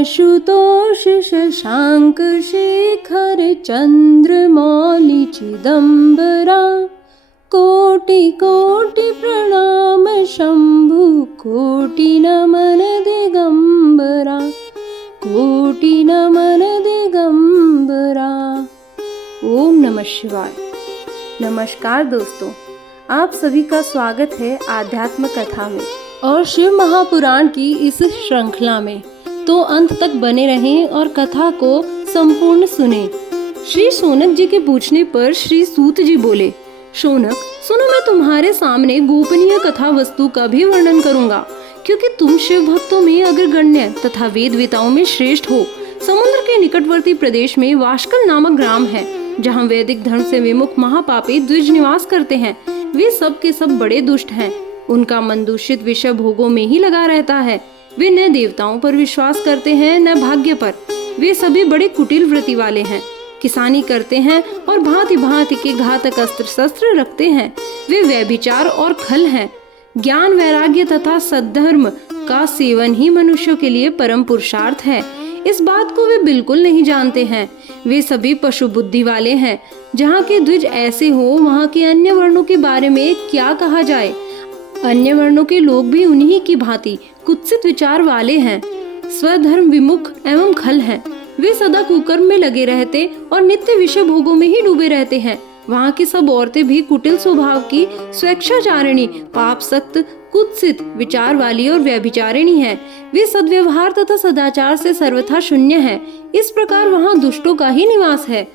आशुतोष शशांक शेखर चंद्रमौलि चिदंबरा कोटि कोटि प्रणाम शंभु कोटि नमन दिगंबरा कोटि नमन दिगंबरा। ओम नमः शिवाय। नमस्कार दोस्तों, आप सभी का स्वागत है आध्यात्म कथा में और शिव महापुराण की इस श्रृंखला में। तो अंत तक बने रहें और कथा को संपूर्ण सुनें। श्री शौनक जी के पूछने पर श्री सूत जी बोले, शौनक सुनो, मैं तुम्हारे सामने गोपनीय कथा वस्तु का भी वर्णन करूंगा, क्योंकि तुम शिव भक्तों में अग्रगण्य तथा वेद वेताओं में श्रेष्ठ हो। समुद्र के निकटवर्ती प्रदेश में वाशकल नामक ग्राम है, जहाँ वैदिक धर्म से विमुख महापापी द्विज निवास करते हैं। वे सब के सब बड़े दुष्ट हैं। उनका मन दूषित विषय भोगों में ही लगा रहता है। वे न देवताओं पर विश्वास करते हैं न भाग्य पर। वे सभी बड़े कुटिल वृत्ति वाले हैं। किसानी करते हैं और भांति भांति के घातक अस्त्र शस्त्र रखते हैं। वे व्यभिचार और खल हैं। ज्ञान वैराग्य तथा सद्धर्म का सेवन ही मनुष्यों के लिए परम पुरुषार्थ है। इस बात को वे बिल्कुल नहीं जानते हैं। वे सभी पशु बुद्धि वाले हैं। जहाँ के द्विज ऐसे हो, वहाँ के अन्य वर्णों के बारे में क्या कहा जाए। अन्य वर्णों के लोग भी उन्हीं की भांति कुत्सित विचार वाले हैं, स्वधर्म विमुख एवं खल हैं। वे सदा कुकर्म में लगे रहते और नित्य विषय भोगों में ही डूबे रहते हैं। वहाँ की सब औरतें भी कुटिल स्वभाव की, स्वेच्छाचारिणी, पाप सक्त, कुत्सित विचार वाली और व्यभिचारिणी हैं। वे सद्व्यवहार तथा सदाचार से सर्वथा शून्य हैं। इस प्रकार वहाँ दुष्टों का ही निवास है।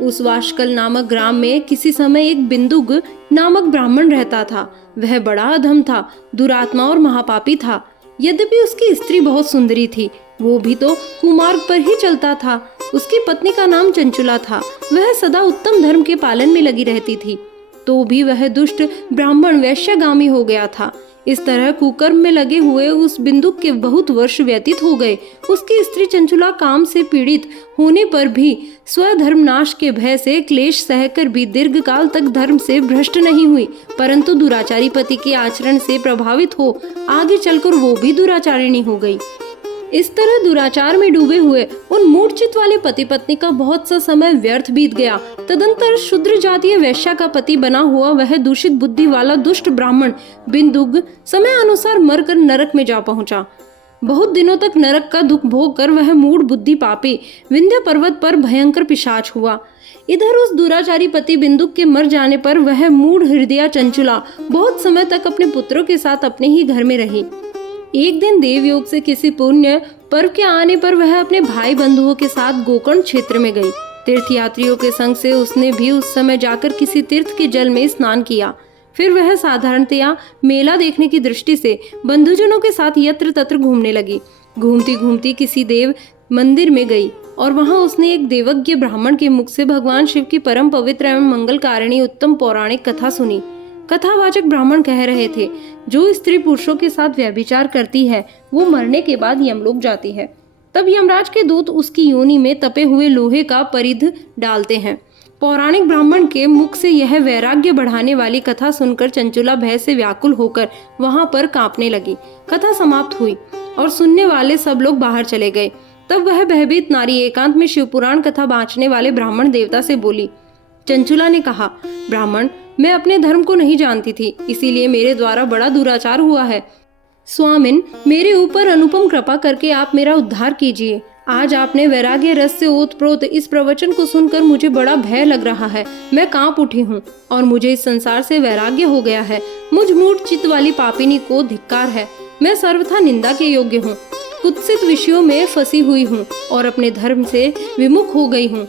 उस वाशकल नामक ग्राम में किसी समय एक बिंदुग नामक ब्राह्मण रहता था। वह बड़ा अधम था, दुरात्मा और महापापी था। यद्यपि उसकी स्त्री बहुत सुंदरी थी, वो भी तो कुमार्ग पर ही चलता था। उसकी पत्नी का नाम चंचुला था। वह सदा उत्तम धर्म के पालन में लगी रहती थी, तो भी वह दुष्ट ब्राह्मण वैश्यगामी हो गया था। इस तरह कुकर्म में लगे हुए उस बिंदुक के बहुत वर्ष व्यतीत हो गए। उसकी स्त्री चंचुला काम से पीड़ित होने पर भी स्वधर्म नाश के भय से क्लेश सहकर भी दीर्घ काल तक धर्म से भ्रष्ट नहीं हुई, परंतु दुराचारी पति के आचरण से प्रभावित हो आगे चलकर वो भी दुराचारिणी हो गई। इस तरह दुराचार में डूबे हुए उन मूर्छित वाले पति पत्नी का बहुत सा समय व्यर्थ बीत गया। तदंतर शूद्र जातीय वैश्या का पति बना हुआ वह दूषित बुद्धि वाला दुष्ट ब्राह्मण बिंदुग समय अनुसार मरकर नरक में जा पहुंचा। बहुत दिनों तक नरक का दुख भोग कर वह मूढ़ बुद्धि पापी विंध्य पर्वत पर भयंकर पिशाच हुआ। इधर उस दुराचारी पति बिंदुक के मर जाने पर वह मूढ़ हृदया चंचुला बहुत समय तक अपने पुत्रों के साथ अपने ही घर में रही। एक दिन देवयोग से किसी पुण्य पर्व के आने पर वह अपने भाई बंधुओं के साथ गोकर्ण क्षेत्र में गई। तीर्थयात्रियों के संग से उसने भी उस समय जाकर किसी तीर्थ के जल में स्नान किया। फिर वह साधारणतया मेला देखने की दृष्टि से बंधुजनों के साथ यत्र तत्र घूमने लगी। घूमती घूमती किसी देव मंदिर में गई और वहां उसने एक देवज्ञ ब्राह्मण के मुख से भगवान शिव की परम पवित्र एवं मंगलकारिणी उत्तम पौराणिक कथा सुनी। कथावाचक ब्राह्मण कह रहे थे, जो स्त्री पुरुषों के साथ व्यभिचार करती है वो मरने के बाद यमलोक जाती है। तब यमराज के दूत उसकी योनि में तपे हुए लोहे का परिध डालते हैं। पौराणिक ब्राह्मण के मुख से यह वैराग्य बढ़ाने वाली कथा सुनकर चंचुला भय से व्याकुल होकर वहां पर कांपने लगी। कथा समाप्त हुई और सुनने वाले सब लोग बाहर चले गए। तब वह भयभीत नारी एकांत में शिवपुराण कथा बांचने वाले ब्राह्मण देवता से बोली। चंचुला ने कहा, ब्राह्मण, मैं अपने धर्म को नहीं जानती थी, इसीलिए मेरे द्वारा बड़ा दुराचार हुआ है। स्वामिन, मेरे ऊपर अनुपम कृपा करके आप मेरा उद्धार कीजिए। आज आपने वैराग्य रस से ओतप्रोत इस प्रवचन को सुनकर मुझे बड़ा भय लग रहा है। मैं कांप उठी हूँ और मुझे इस संसार से वैराग्य हो गया है। मुझ मूढ़ चित्त वाली पापिनी को धिक्कार है। मैं सर्वथा निंदा के योग्य हूँ, कुत्सित विषयों में फंसी हुई हूँ और अपने धर्म से विमुख हो गई हूँ।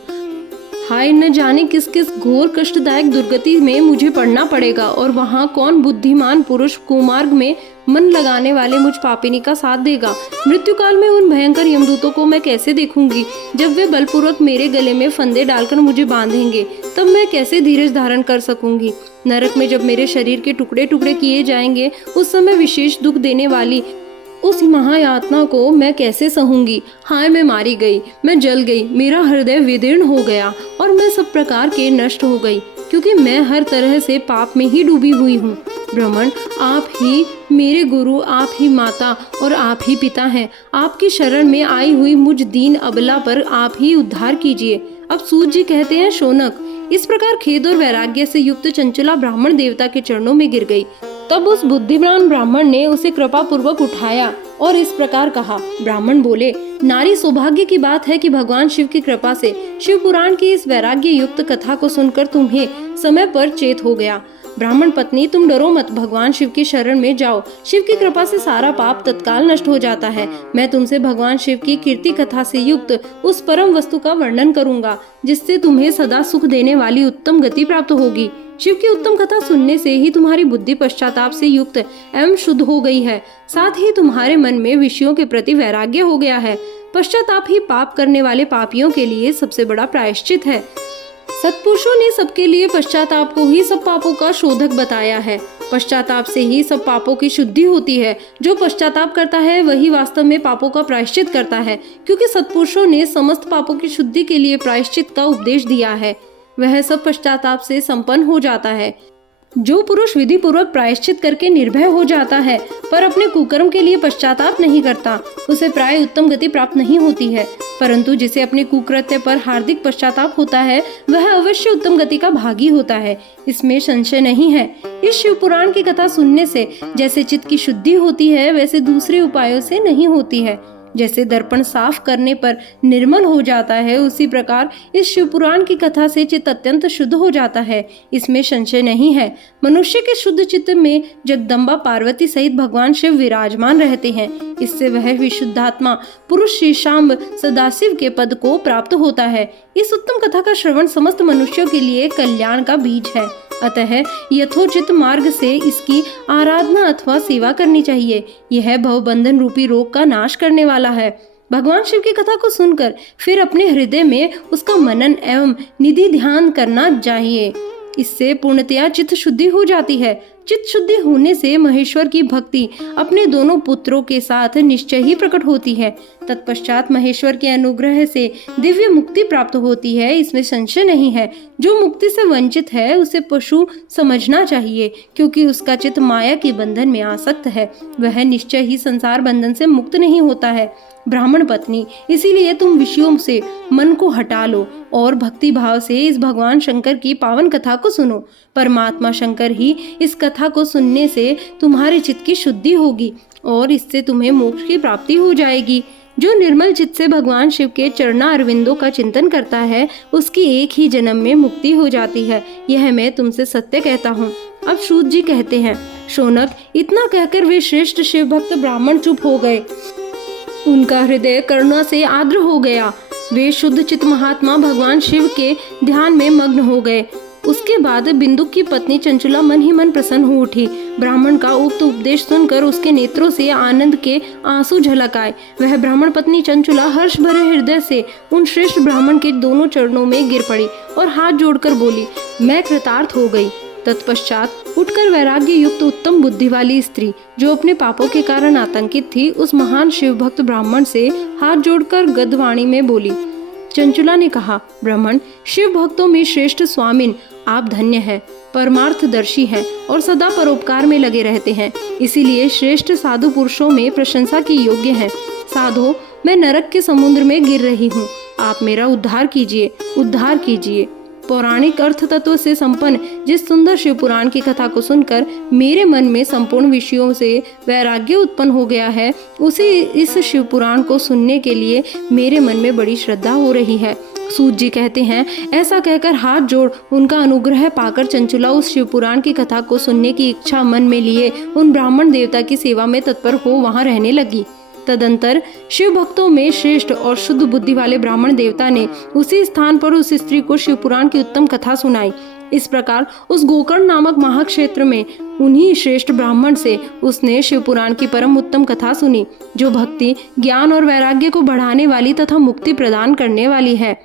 हाय, न जाने किस किस घोर कष्टदायक दुर्गति में मुझे पड़ना पड़ेगा और वहाँ कौन बुद्धिमान पुरुष कुमार्ग में मन लगाने वाले मुझ पापिनी का साथ देगा। मृत्यु काल में उन भयंकर यमदूतों को मैं कैसे देखूंगी। जब वे बलपूर्वक मेरे गले में फंदे डालकर मुझे बांधेंगे, तब मैं कैसे धीरज धारण कर सकूंगी। नरक में जब मेरे शरीर के टुकड़े टुकड़े किए जाएंगे, उस समय विशेष दुख देने वाली उस महायातना को मैं कैसे सहूंगी। हाय, मैं मारी गई, मैं जल गई, मेरा हृदय विदीर्ण हो गया और मैं सब प्रकार के नष्ट हो गई, क्योंकि मैं हर तरह से पाप में ही डूबी हुई हूँ। ब्राह्मण, आप ही मेरे गुरु, आप ही माता और आप ही पिता हैं। आपकी शरण में आई हुई मुझ दीन अबला पर आप ही उद्धार कीजिए। अब सूत जी कहते हैं, शौनक, इस प्रकार खेद और वैराग्य से युक्त चंचला ब्राह्मण देवता के चरणों में गिर गई। तब उस बुद्धिमान ब्राह्मण ने उसे कृपा पूर्वक उठाया और इस प्रकार कहा। ब्राह्मण बोले, नारी, सौभाग्य की बात है कि भगवान शिव की कृपा से शिव पुराण की इस वैराग्य युक्त कथा को सुनकर तुम्हें समय पर चेत हो गया। ब्राह्मण पत्नी, तुम डरो मत, भगवान शिव की शरण में जाओ। शिव की कृपा से सारा पाप तत्काल नष्ट हो जाता है। मैं तुमसे भगवान शिव की कीर्ति कथा से युक्त उस परम वस्तु का वर्णन करूंगा जिससे तुम्हें सदा सुख देने वाली उत्तम गति प्राप्त होगी। शिव की उत्तम कथा सुनने से ही तुम्हारी बुद्धि पश्चाताप से युक्त एवं शुद्ध हो गई है। साथ ही तुम्हारे मन में विषयों के प्रति वैराग्य हो गया है। पश्चाताप ही पाप करने वाले पापियों के लिए सबसे बड़ा प्रायश्चित है। सत्पुरुषों ने सबके लिए पश्चाताप को ही सब पापों का शोधक बताया है। पश्चाताप से ही सब पापों की शुद्धि होती है। जो पश्चाताप करता है वही वास्तव में पापों का प्रायश्चित करता है, क्योंकि सत्पुरुषों ने समस्त पापों की शुद्धि के लिए प्रायश्चित का उपदेश दिया है। वह सब पश्चाताप से संपन्न हो जाता है। जो पुरुष विधि पूर्वक प्रायश्चित करके निर्भय हो जाता है पर अपने कुकर्म के लिए पश्चाताप नहीं करता, उसे प्राय उत्तम गति प्राप्त नहीं होती है। परंतु जिसे अपने कुकृत्य पर हार्दिक पश्चाताप होता है वह अवश्य उत्तम गति का भागी होता है, इसमें संशय नहीं है। इस शिव पुराण की कथा सुनने से जैसे चित्त की शुद्धि होती है वैसे दूसरे उपायों से नहीं होती है। जैसे दर्पण साफ करने पर निर्मल हो जाता है, उसी प्रकार इस शिव पुराण की कथा से चित्त अत्यंत शुद्ध हो जाता है, इसमें संशय नहीं है। मनुष्य के शुद्ध चित्त में जगदम्बा पार्वती सहित भगवान शिव विराजमान रहते हैं। इससे वह विशुद्धात्मा पुरुष श्री शाम्ब सदाशिव के पद को प्राप्त होता है। इस उत्तम कथा का श्रवण समस्त मनुष्यों के लिए कल्याण का बीज है। अतः यथोचित मार्ग से इसकी आराधना अथवा सेवा करनी चाहिए। यह भवबंधन रूपी रोग का नाश करने वाला है। भगवान शिव की कथा को सुनकर फिर अपने हृदय में उसका मनन एवं निधि ध्यान करना चाहिए। इससे पूर्णतया चित्त शुद्धि हो जाती है। चित्त शुद्धि होने से महेश्वर की भक्ति अपने दोनों पुत्रों के साथ निश्चय ही प्रकट होती है। तत्पश्चात महेश्वर के अनुग्रह से दिव्य मुक्ति प्राप्त होती है, इसमें संशय नहीं है। जो मुक्ति से वंचित है उसे पशु समझना चाहिए, क्योंकि उसका चित्त माया के बंधन में आसक्त है। वह निश्चय ही संसार बंधन से मुक्त नहीं होता है। ब्राह्मण पत्नी, इसीलिए तुम विषयों से मन को हटा लो और भक्ति भाव से इस भगवान शंकर की पावन कथा को सुनो। परमात्मा शंकर ही इस कथा को सुनने से तुम्हारे चित्त की शुद्धि होगी और इससे तुम्हें मोक्ष की प्राप्ति हो जाएगी। जो निर्मल चित्त से भगवान शिव के चरणा अरविंदों का चिंतन करता है उसकी एक ही जन्म में मुक्ति हो जाती है। यह मैं तुमसे सत्य कहता हूँ। अब सूत जी कहते हैं, शौनक, इतना कहकर वे श्रेष्ठ शिव भक्त ब्राह्मण चुप हो गए। उनका हृदय करुणा से आर्द्र हो गया। वे शुद्ध चित्त महात्मा भगवान शिव के ध्यान में मग्न हो गए। उसके बाद बिंदु की पत्नी चंचुला मन ही मन प्रसन्न हो उठी। ब्राह्मण का उक्त उपदेश सुनकर उसके नेत्रों से आनंद के आंसू झलक आए। वह ब्राह्मण पत्नी चंचुला हर्ष भरे हृदय से उन श्रेष्ठ ब्राह्मण के दोनों चरणों में गिर पड़ी और हाथ जोड़कर बोली, मैं कृतार्थ हो गई। तत्पश्चात उठकर वैराग्य युक्त उत्तम बुद्धि वाली स्त्री जो अपने पापों के कारण आतंकित थी, उस महान शिव भक्त ब्राह्मण से हाथ जोड़कर गद्यवाणी में बोली। चंचुला ने कहा, ब्राह्मण, शिव भक्तों में श्रेष्ठ स्वामिन, आप धन्य हैं, परमार्थदर्शी हैं और सदा परोपकार में लगे रहते हैं, इसीलिए श्रेष्ठ साधु पुरुषों में प्रशंसा की योग्य हैं। साधो, मैं नरक के समुद्र में गिर रही हूँ, आप मेरा उद्धार कीजिए, उद्धार कीजिए। पौराणिक अर्थ तत्व से संपन्न जिस सुंदर शिव पुराण की कथा को सुनकर मेरे मन में संपूर्ण विषयों से वैराग्य उत्पन्न हो गया है, उसी इस शिव पुराण को सुनने के लिए मेरे मन में बड़ी श्रद्धा हो रही है। सूत जी कहते हैं, ऐसा कहकर हाथ जोड़ उनका अनुग्रह पाकर चंचुला उस शिव पुराण की कथा को सुनने की इच्छा मन में लिए उन ब्राह्मण देवता की सेवा में तत्पर हो वहां रहने लगी। तदंतर शिव भक्तों में श्रेष्ठ और शुद्ध बुद्धि वाले ब्राह्मण देवता ने उसी स्थान पर उस स्त्री को शिव पुराण की उत्तम कथा सुनाई। इस प्रकार उस गोकर्ण नामक महाक्षेत्र में उन्हीं श्रेष्ठ ब्राह्मण से उसने शिव पुराण की परम उत्तम कथा सुनी, जो भक्ति, ज्ञान और वैराग्य को बढ़ाने वाली तथा मुक्ति प्रदान करने वाली है।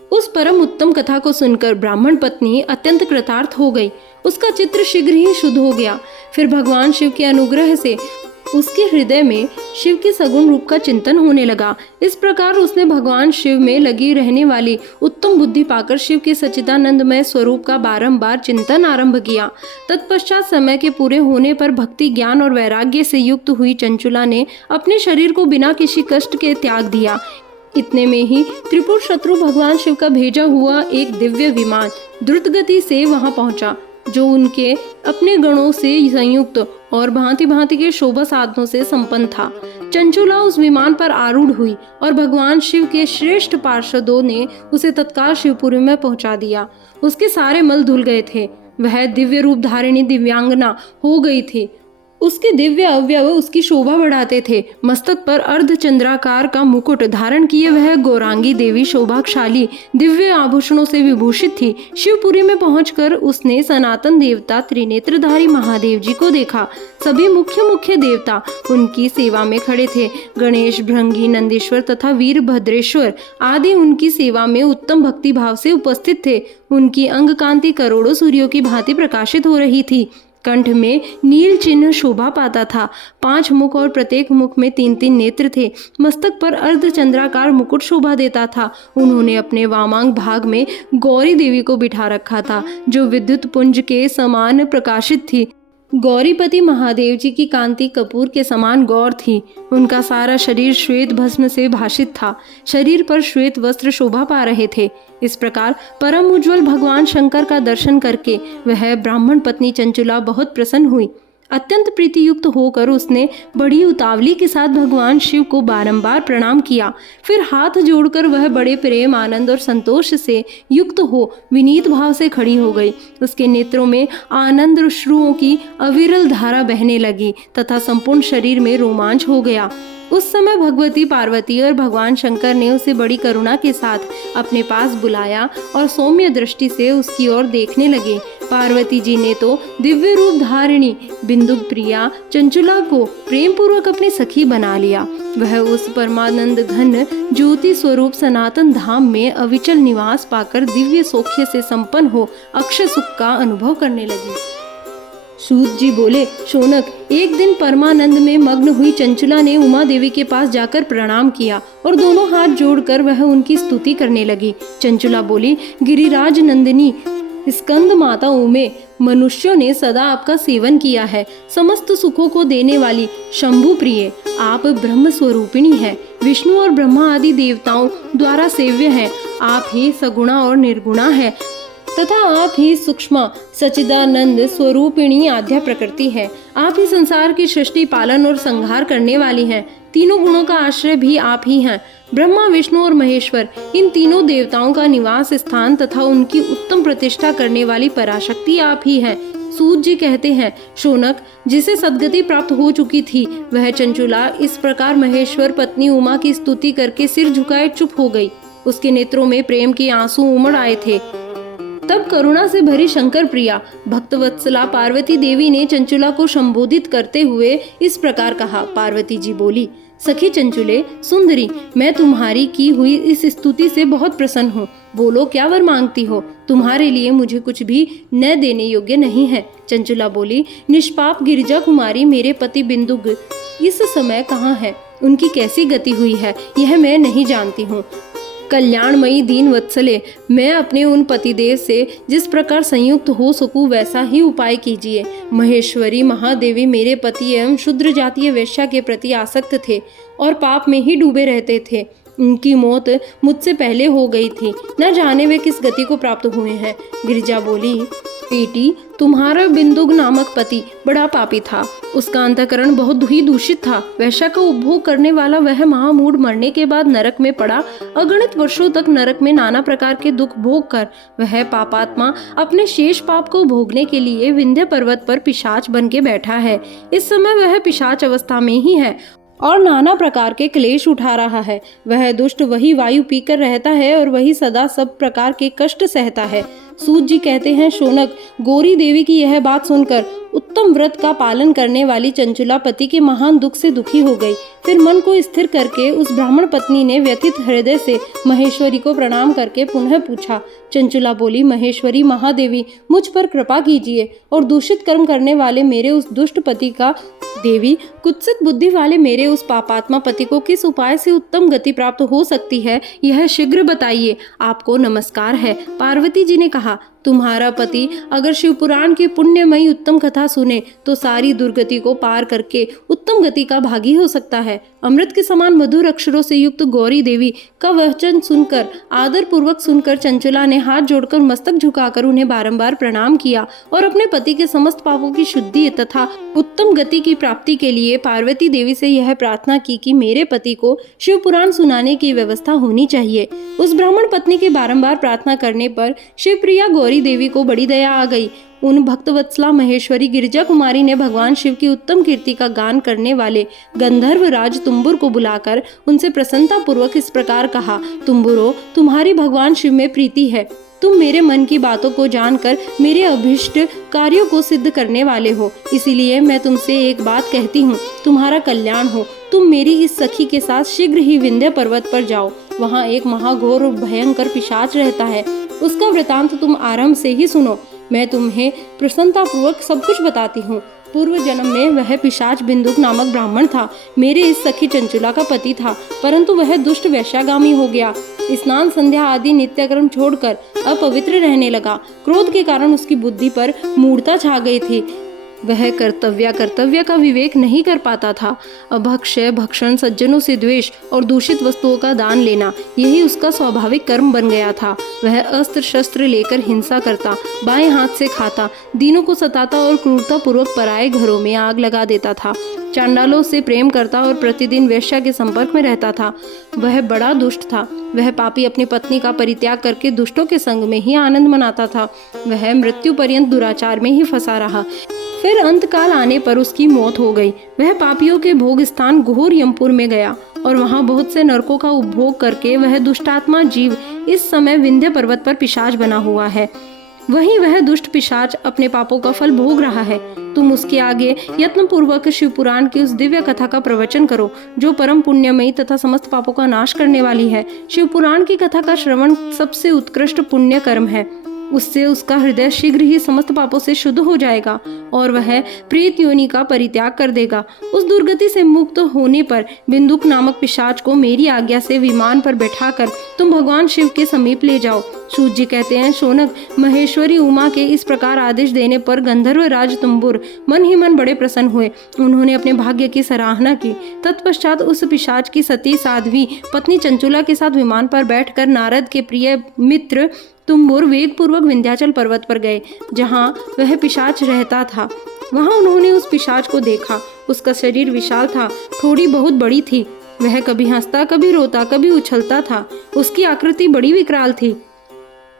उस परम उत्तम कथा को सुनकर ब्राह्मण पत्नी अत्यंत कृतार्थ हो गई। उसका चित्र शीघ्र ही शुद्ध हो गया। फिर भगवान शिव के अनुग्रह से उसके हृदय में शिव के सगुण रूप का चिंतन होने लगा। इस प्रकार उसने भगवान शिव में लगी रहने वाली उत्तम बुद्धि पाकर शिव के सच्चिदानंदमय स्वरूप का बारंबार चिंतन आरंभ किया। तत्पश्चात समय के पूरे होने पर भक्ति, ज्ञान और वैराग्य से युक्त हुई चंचुला ने अपने शरीर को बिना किसी कष्ट के त्याग दिया। इतने में ही त्रिपुर शत्रु भगवान शिव का भेजा हुआ एक दिव्य विमान द्रुत गति से वहां पहुंचा, जो उनके अपने गणों से संयुक्त और भांति भांति के शोभा साधनों से संपन्न था। चंचुला उस विमान पर आरूढ़ हुई और भगवान शिव के श्रेष्ठ पार्षदों ने उसे तत्काल शिवपुरी में पहुंचा दिया। उसके सारे मल धुल गए थे। वह दिव्य रूप धारिणी दिव्यांगना हो गई थी। उसके दिव्य अवयव उसकी शोभा बढ़ाते थे। मस्तक पर अर्धचंद्राकार का मुकुट धारण किए वह गौरांगी देवी शोभाशाली दिव्य आभूषणों से विभूषित थी। शिवपुरी में पहुंचकर उसने सनातन देवता त्रिनेत्रधारी महादेव जी को देखा। सभी मुख्य देवता उनकी सेवा में खड़े थे। गणेश, भृंगी, नंदीश्वर तथा वीरभद्रेश्वर आदि उनकी सेवा में उत्तम भक्ति भाव से उपस्थित थे। उनकी अंग कांति करोड़ों सूर्यों की भांति प्रकाशित हो रही थी। कंठ में नील चिन्ह शोभा पाता था। 5 मुख और प्रत्येक मुख में 3-3 नेत्र थे। मस्तक पर अर्धचंद्राकार मुकुट शोभा देता था। उन्होंने अपने वामांग भाग में गौरी देवी को बिठा रखा था, जो विद्युत पुंज के समान प्रकाशित थी। गौरीपति महादेव जी की कांति कपूर के समान गौर थी। उनका सारा शरीर श्वेत भस्म से भासित था। शरीर पर श्वेत वस्त्र शोभा पा रहे थे। इस प्रकार परम उज्ज्वल भगवान शंकर का दर्शन करके वह ब्राह्मण पत्नी चंचुला बहुत प्रसन्न हुई। अत्यंत प्रीतियुक्त होकर उसने बड़ी उतावली के साथ भगवान शिव को बारंबार प्रणाम किया। फिर हाथ जोड़कर वह बड़े प्रेम, आनंद और संतोष से युक्त हो विनीत भाव से खड़ी हो गई। उसके नेत्रों में आनंद अश्रुओं की अविरल धारा बहने लगी तथा संपूर्ण शरीर में रोमांच हो गया। उस समय भगवती पार्वती और भगवान शंकर ने उसे बड़ी करुणा के साथ अपने पास बुलाया और सौम्य दृष्टि से उसकी ओर देखने लगे। पार्वती जी ने तो दिव्य रूप धारिणी बिंदु प्रिया चंचुला को प्रेम पूर्वक अपनी सखी बना लिया। वह उस परमानंद घन ज्योति स्वरूप सनातन धाम में अविचल निवास पाकर दिव्य सौख्य से संपन्न हो अक्षय सुख का अनुभव करने लगी। सूत जी बोले, शौनक, एक दिन परमानंद में मग्न हुई चंचुला ने उमा देवी के पास जाकर प्रणाम किया और दोनों हाथ जोड़कर वह उनकी स्तुति करने लगी। चंचुला बोली, गिरिराज नंदिनी स्कंद माता उमे, मनुष्यों ने सदा आपका सेवन किया है। समस्त सुखों को देने वाली शंभु प्रिय, आप ब्रह्म स्वरूपिणी हैं। विष्णु और ब्रह्मा आदि देवताओं द्वारा सेव्य हैं। आप ही सगुणा और निर्गुणा है तथा आप ही सूक्ष्म सच्चिदानंद स्वरूपिणी आद्या प्रकृति है। आप ही संसार की सृष्टि, पालन और संहार करने वाली हैं। तीनों गुणों का आश्रय भी आप ही हैं। ब्रह्मा, विष्णु और महेश्वर, इन तीनों देवताओं का निवास स्थान तथा उनकी उत्तम प्रतिष्ठा करने वाली पराशक्ति आप ही हैं। सूत जी कहते हैं, शौनक, जिसे सद्गति प्राप्त हो चुकी थी वह चंचुला इस प्रकार महेश्वर पत्नी उमा की स्तुति करके सिर झुकाए चुप हो गई। उसके नेत्रों में प्रेम के आंसू उमड़ आए थे। तब करुणा से भरी शंकर प्रिया भक्तवत्सला पार्वती देवी ने चंचुला को संबोधित करते हुए इस प्रकार कहा। पार्वती जी बोली, सखी चंचुले सुंदरी, मैं तुम्हारी की हुई इस स्तुति से बहुत प्रसन्न हूँ। बोलो, क्या वर मांगती हो? तुम्हारे लिए मुझे कुछ भी न देने योग्य नहीं है। चंचुला बोली, निष्पाप गिरिजा कुमारी, मेरे पति बिंदुग इस समय कहाँ है? उनकी कैसी गति हुई है यह मैं नहीं जानती हूँ। कल्याणमयी दीन वत्सले, मैं अपने उन पतिदेव से जिस प्रकार संयुक्त हो सकूं वैसा ही उपाय कीजिए। महेश्वरी महादेवी मेरे पति एवं शूद्र जातीय वैश्या के प्रति आसक्त थे और पाप में ही डूबे रहते थे। उनकी मौत मुझसे पहले हो गई थी। न जाने वे किस गति को प्राप्त हुए हैं। गिरिजा बोली, बेटी, तुम्हारा बिंदुग नामक पति बड़ा पापी था। उसका अंतःकरण बहुत ही दूषित था। वैश्या का उपभोग करने वाला वह महामूढ़ मरने के बाद नरक में पड़ा। अगणित वर्षों तक नरक में नाना प्रकार के दुख भोग कर वह पापात्मा अपने शेष पाप को भोगने के लिए विंध्य पर्वत पर पिशाच बन के बैठा है। इस समय वह पिशाच अवस्था में ही है और नाना प्रकार के क्लेश उठा रहा है। वह दुष्ट वही वायु पीकर रहता है और वही सदा सब प्रकार के कष्ट सहता है। सूत जी कहते हैं, शौनक, गौरी देवी की यह बात सुनकर उत्तम व्रत का पालन करने वाली चंचुला पति के महान दुख से दुखी हो गई। फिर मन को स्थिर करके उस ब्राह्मण पत्नी ने व्यथित हृदय से महेश्वरी को प्रणाम करके पुनः पूछा। चंचुला बोली, महेश्वरी महादेवी, मुझ पर कृपा कीजिए और दूषित कर्म करने वाले मेरे उस दुष्ट पति का, देवी, कुत्सित बुद्धि वाले मेरे उस पापात्मा पति को किस उपाय से उत्तम गति प्राप्त हो सकती है, यह शीघ्र बताइए। आपको नमस्कार है। पार्वती जी ने कहा, तुम्हारा पति अगर शिवपुराण की पुण्यमयी उत्तम कथा सुने तो सारी दुर्गति को पार करके उत्तम गति का भागी हो सकता है। अमृत के समान मधुर अक्षरों से युक्त गौरी देवी का वचन सुनकर, आदर पूर्वक सुनकर, चंचुला ने हाथ जोड़कर मस्तक झुकाकर उन्हें बारंबार प्रणाम किया और अपने पति के समस्त पापों की शुद्धि तथा उत्तम गति की प्राप्ति के लिए पार्वती देवी से यह प्रार्थना की कि मेरे पति को शिवपुराण सुनाने की व्यवस्था होनी चाहिए। उस ब्राह्मण पत्नी के बारंबार प्रार्थना करने पर शिवप्रिया गौरी देवी को बड़ी दया आ गई। उन भक्तवत्सला महेश्वरी गिरिजा कुमारी ने भगवान शिव की उत्तम कीर्ति का गान करने वाले गंधर्व राज तुम्बुर को बुलाकर उनसे प्रसन्नता पूर्वक इस प्रकार कहा, तुम्बुरो, तुम्हारी भगवान शिव में प्रीति है। तुम मेरे मन की बातों को जानकर मेरे अभिष्ट कार्यों को सिद्ध करने वाले हो, इसीलिए मैं तुमसे एक बात कहती हूँ, तुम्हारा कल्याण हो। तुम मेरी इस सखी के साथ शीघ्र ही विंध्य पर्वत पर जाओ। वहाँ एक महाघोर और भयंकर पिशाच रहता है। उसका वृतांत तुम आरंभ से ही सुनो। मैं तुम्हें प्रसन्नता पूर्वक सब कुछ बताती हूँ। पूर्व जन्म में वह पिशाच बिंदुक नामक ब्राह्मण था। मेरे इस सखी चंचुला का पति था, परंतु वह दुष्ट वैश्यागामी हो गया। स्नान संध्या आदि नित्यक्रम छोड़कर अपवित्र रहने लगा। क्रोध के कारण उसकी बुद्धि पर मूढ़ता छा गई थी। वह कर्तव्य का विवेक नहीं कर पाता था। अभक्ष्य, भक्षण, सज्जनों से द्वेष और दूषित वस्तुओं का दान लेना, यही उसका स्वाभाविक कर्म बन गया था। वह अस्त्र शस्त्र लेकर हिंसा करता, बाएं हाथ से खाता, दीनों को सताता और क्रूरता पूर्वक पराये घरों में आग लगा देता था। चांडालों से प्रेम करता और प्रतिदिन वेश्या के संपर्क में रहता था। वह बड़ा दुष्ट था। वह पापी अपनी पत्नी का परित्याग करके दुष्टों के संग में ही आनंद मनाता था। वह मृत्यु पर्यंत दुराचार में ही फंसा रहा। फिर अंतकाल आने पर उसकी मौत हो गई। वह पापियों के भोग स्थान घोर यमपुर में गया और वहां बहुत से नरकों का उपभोग करके वह दुष्टात्मा जीव इस समय विंध्य पर्वत पर पिशाच बना हुआ है। वहीं वह दुष्ट पिशाच अपने पापों का फल भोग रहा है। तुम उसके आगे यत्न पूर्वक शिवपुराण की उस दिव्य कथा का प्रवचन करो, जो परम पुण्यमयी तथा समस्त पापों का नाश करने वाली है। शिवपुराण की कथा का श्रवण सबसे उत्कृष्ट पुण्य कर्म है। उससे उसका हृदय शीघ्र ही समस्त पापों से शुद्ध हो जाएगा और वह प्रेत योनि का परित्याग कर देगा। उस दुर्गति से मुक्त होने पर बिंदुक नामक पिशाच को मेरी आज्ञा से विमान पर बैठाकर तुम भगवान शिव के समीप ले जाओ। सूत जी कहते हैं, शौनक, महेश्वरी उमा के इस प्रकार आदेश देने पर गंधर्व राज तुम्बुर मन ही मन बड़े प्रसन्न हुए। उन्होंने अपने भाग्य की सराहना की। तत्पश्चात उस पिशाच की सती साध्वी पत्नी चंचुला के साथ विमान पर बैठकर नारद के प्रिय मित्र तुम्बुर वेग पूर्वक विंध्याचल पर्वत पर गए, जहाँ वह पिशाच रहता था। वहाँ उन्होंने उस पिशाच को देखा। उसका शरीर विशाल था, ठोड़ी बहुत बड़ी थी। वह कभी हंसता, कभी रोता, कभी उछलता था। उसकी आकृति बड़ी विकराल थी।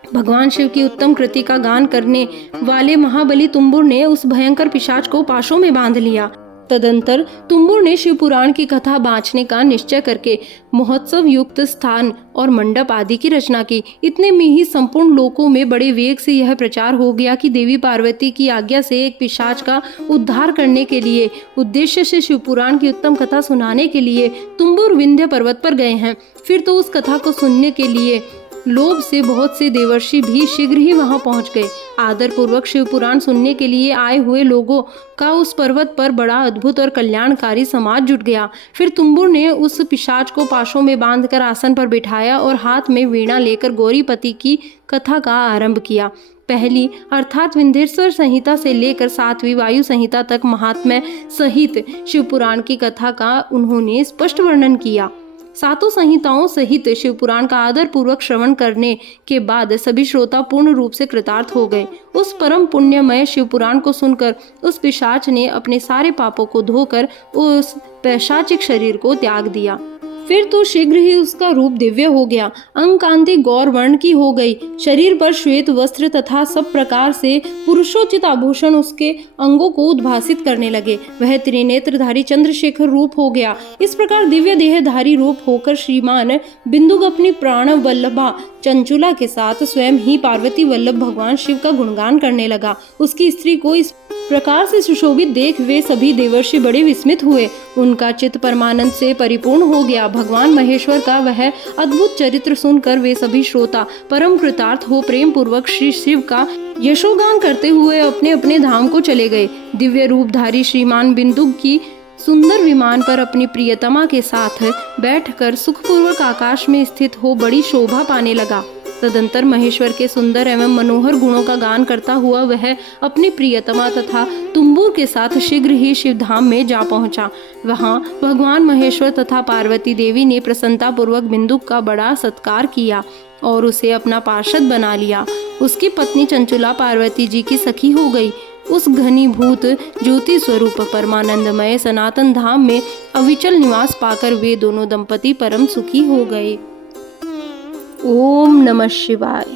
भगवान शिव की उत्तम कृति का गान करने वाले महाबली तुम्बुर ने उस भयंकर पिशाच को पाशों में बांध लिया। तदंतर तुम्बुर ने शिवपुराण की कथा बांचने का निश्चय करके महोत्सव युक्त स्थान और मंडप आदि की रचना की। इतने में ही संपूर्ण लोकों में बड़े वेग से यह प्रचार हो गया कि देवी पार्वती की आज्ञा से एक पिशाच का उद्धार करने के लिए उद्देश्य से शिवपुराण की उत्तम कथा सुनाने के लिए तुम्बुर विंध्य पर्वत पर गए हैं। फिर तो उस कथा को सुनने के लिए लोभ से बहुत से देवर्षि भी शीघ्र ही वहां पहुंच गए। आदर पूर्वक शिवपुराण सुनने के लिए आए हुए लोगों का उस पर्वत पर बड़ा अद्भुत और कल्याणकारी समाज जुट गया। फिर तुम्बुर ने उस पिशाच को पाशों में बांधकर आसन पर बिठाया और हाथ में वीणा लेकर गौरीपति की कथा का आरंभ किया। पहली अर्थात विंध्येश्वर संहिता से लेकर 7वीं वायु संहिता तक महात्म्य सहित शिवपुराण की कथा का उन्होंने स्पष्ट वर्णन किया। सातों संहिताओं सहित शिवपुराण का आदर पूर्वक श्रवण करने के बाद सभी श्रोता पूर्ण रूप से कृतार्थ हो गए। उस परम पुण्यमय शिवपुराण को सुनकर उस पिशाच ने अपने सारे पापों को धोकर उस पैशाचिक शरीर को त्याग दिया। फिर तो शीघ्र ही उसका रूप दिव्य हो गया। अंग कांति गौर वर्ण की हो गई। शरीर पर श्वेत वस्त्र तथा सब प्रकार से पुरुषोचित आभूषण उसके अंगों को उद्भासित करने लगे। वह त्रिनेत्रधारी चंद्रशेखर रूप हो गया। इस प्रकार दिव्य देहधारी रूप होकर श्रीमान बिंदुक अपनी प्राण वल्लभा चंचुला के साथ स्वयं ही पार्वती वल्लभ भगवान शिव का गुणगान करने लगा। उसकी स्त्री को इस प्रकार से सुशोभित देख वे सभी देवर्षि बड़े विस्मित हुए। उनका चित्त परमानंद से परिपूर्ण हो गया। भगवान महेश्वर का वह अद्भुत चरित्र सुनकर वे सभी श्रोता परम कृतार्थ हो प्रेम पूर्वक श्री शिव का यशोगान करते हुए अपने अपने धाम को चले गए। दिव्य रूपधारी श्रीमान बिंदु की सुंदर विमान पर अपनी प्रियतमा के साथ बैठकर सुखपूर्वक आकाश में स्थित हो बड़ी शोभा पाने लगा। तदंतर महेश्वर के सुंदर एवं मनोहर गुणों का गान करता हुआ वह अपनी प्रियतमा तथा तुम्बुर के साथ शीघ्र ही शिवधाम में जा पहुंचा। वहां भगवान महेश्वर तथा पार्वती देवी ने प्रसन्नता पूर्वक बिंदुक का बड़ा सत्कार किया और उसे अपना पार्षद बना लिया। उसकी पत्नी चंचुला पार्वती जी की सखी हो गई। उस घनीभूत ज्योति स्वरूप परमानंदमय सनातन धाम में अविचल निवास पाकर वे दोनों दंपति परम सुखी हो गए। ओम नमः शिवाय।